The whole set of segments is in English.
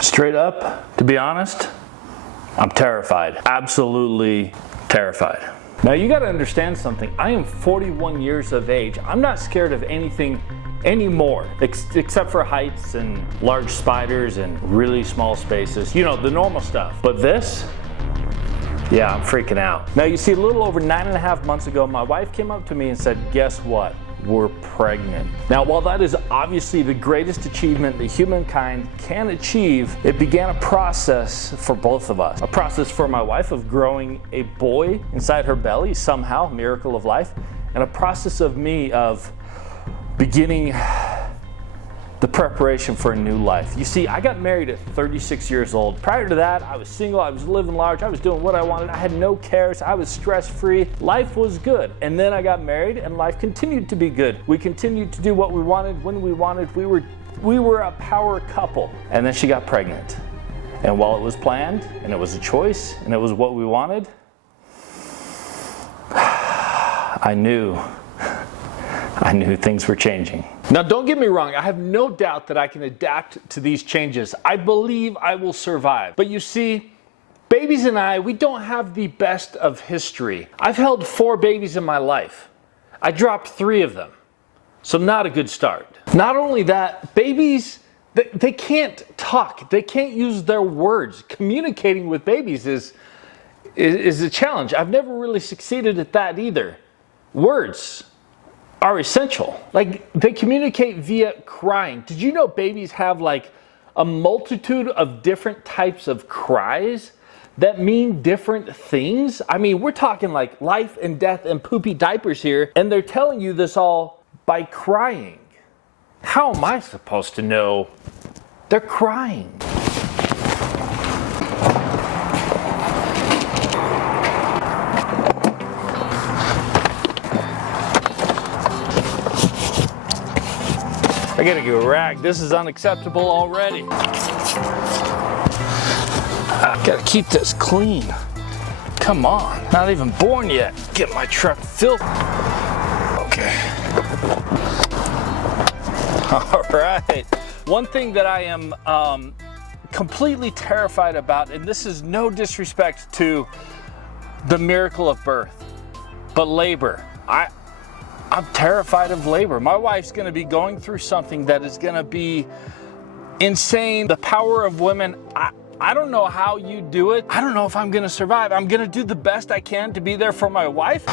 Straight up, to be honest, I'm terrified. Absolutely terrified. Now you gotta understand something. I am 41 years of age. I'm not scared of anything anymore, except for heights and large spiders and really small spaces. You know, the normal stuff. But this, yeah, I'm freaking out. Now you see, a little over 9.5 months ago, my wife came up to me and said, guess what? We're pregnant. Now, while that is obviously the greatest achievement that humankind can achieve, it began a process for both of us. A process for my wife of growing a boy inside her belly, somehow, miracle of life, and a process of me of beginning the preparation for a new life. You see, I got married at 36 years old. Prior to that, I was single, I was living large, I was doing what I wanted, I had no cares, I was stress-free, life was good. And then I got married and life continued to be good. We continued to do what we wanted, when we wanted, we were a power couple. And then she got pregnant. And while it was planned, and it was a choice, and it was what we wanted, I knew things were changing. Now, don't get me wrong, I have no doubt that I can adapt to these changes. I believe I will survive. But you see, babies and I, we don't have the best of history. I've held 4 babies in my life. I dropped 3 of them. So not a good start. Not only that, babies, they can't talk. They can't use their words. Communicating with babies is a challenge. I've never really succeeded at that either. Words are essential. Like, they communicate via crying. Did you know babies have like a multitude of different types of cries that mean different things? I mean, we're talking like life and death and poopy diapers here, and they're telling you this all by crying. How am I supposed to know they're crying? I gotta get a rag. This is unacceptable already. I gotta keep this clean. Come on, not even born yet. Get my truck filthy. Okay. All right. One thing that I am completely terrified about, and this is no disrespect to the miracle of birth, but labor. I'm terrified of labor. My wife's gonna be going through something that is gonna be insane. The power of women, I don't know how you do it. I don't know if I'm gonna survive. I'm gonna do the best I can to be there for my wife.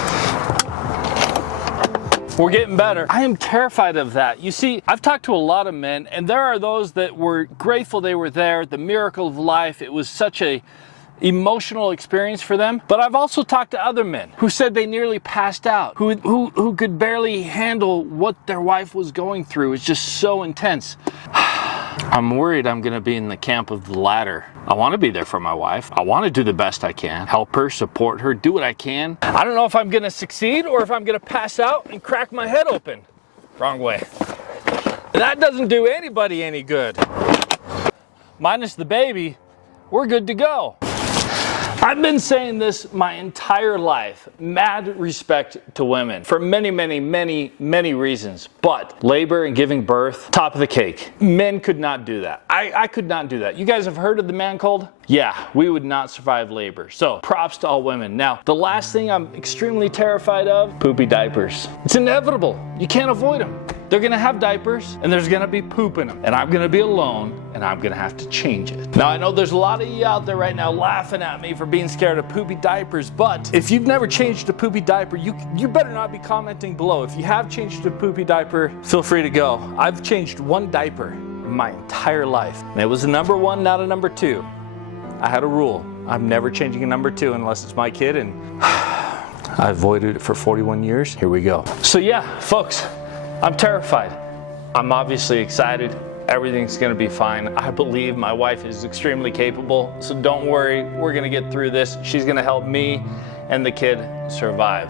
We're getting better. I am terrified of that. You see, I've talked to a lot of men, and there are those that were grateful they were there, the miracle of life. It was such a emotional experience for them. But I've also talked to other men who said they nearly passed out, who could barely handle what their wife was going through. It's just so intense. I'm worried I'm gonna be in the camp of the latter. I wanna be there for my wife. I wanna do the best I can, help her, support her, do what I can. I don't know if I'm gonna succeed or if I'm gonna pass out and crack my head open. Wrong way. That doesn't do anybody any good. Minus the baby, we're good to go. I've been saying this my entire life. Mad respect to women for many, many, many, many reasons. But labor and giving birth, top of the cake. Men could not do that. I could not do that. You guys have heard of the man cold? Yeah, we would not survive labor. So props to all women. Now, the last thing I'm extremely terrified of, poopy diapers. It's inevitable. You can't avoid them. They're gonna have diapers and there's gonna be poop in them. And I'm gonna be alone and I'm gonna have to change it. Now, I know there's a lot of you out there right now laughing at me for being scared of poopy diapers, but if you've never changed a poopy diaper, you better not be commenting below. If you have changed a poopy diaper, feel free to go. I've changed 1 diaper in my entire life. And it was a number 1, not a number 2. I had a rule. I'm never changing a number 2 unless it's my kid, and I avoided it for 41 years. Here we go. So yeah, folks, I'm terrified. I'm obviously excited. Everything's gonna be fine. I believe my wife is extremely capable, so don't worry, we're gonna get through this. She's gonna help me and the kid survive.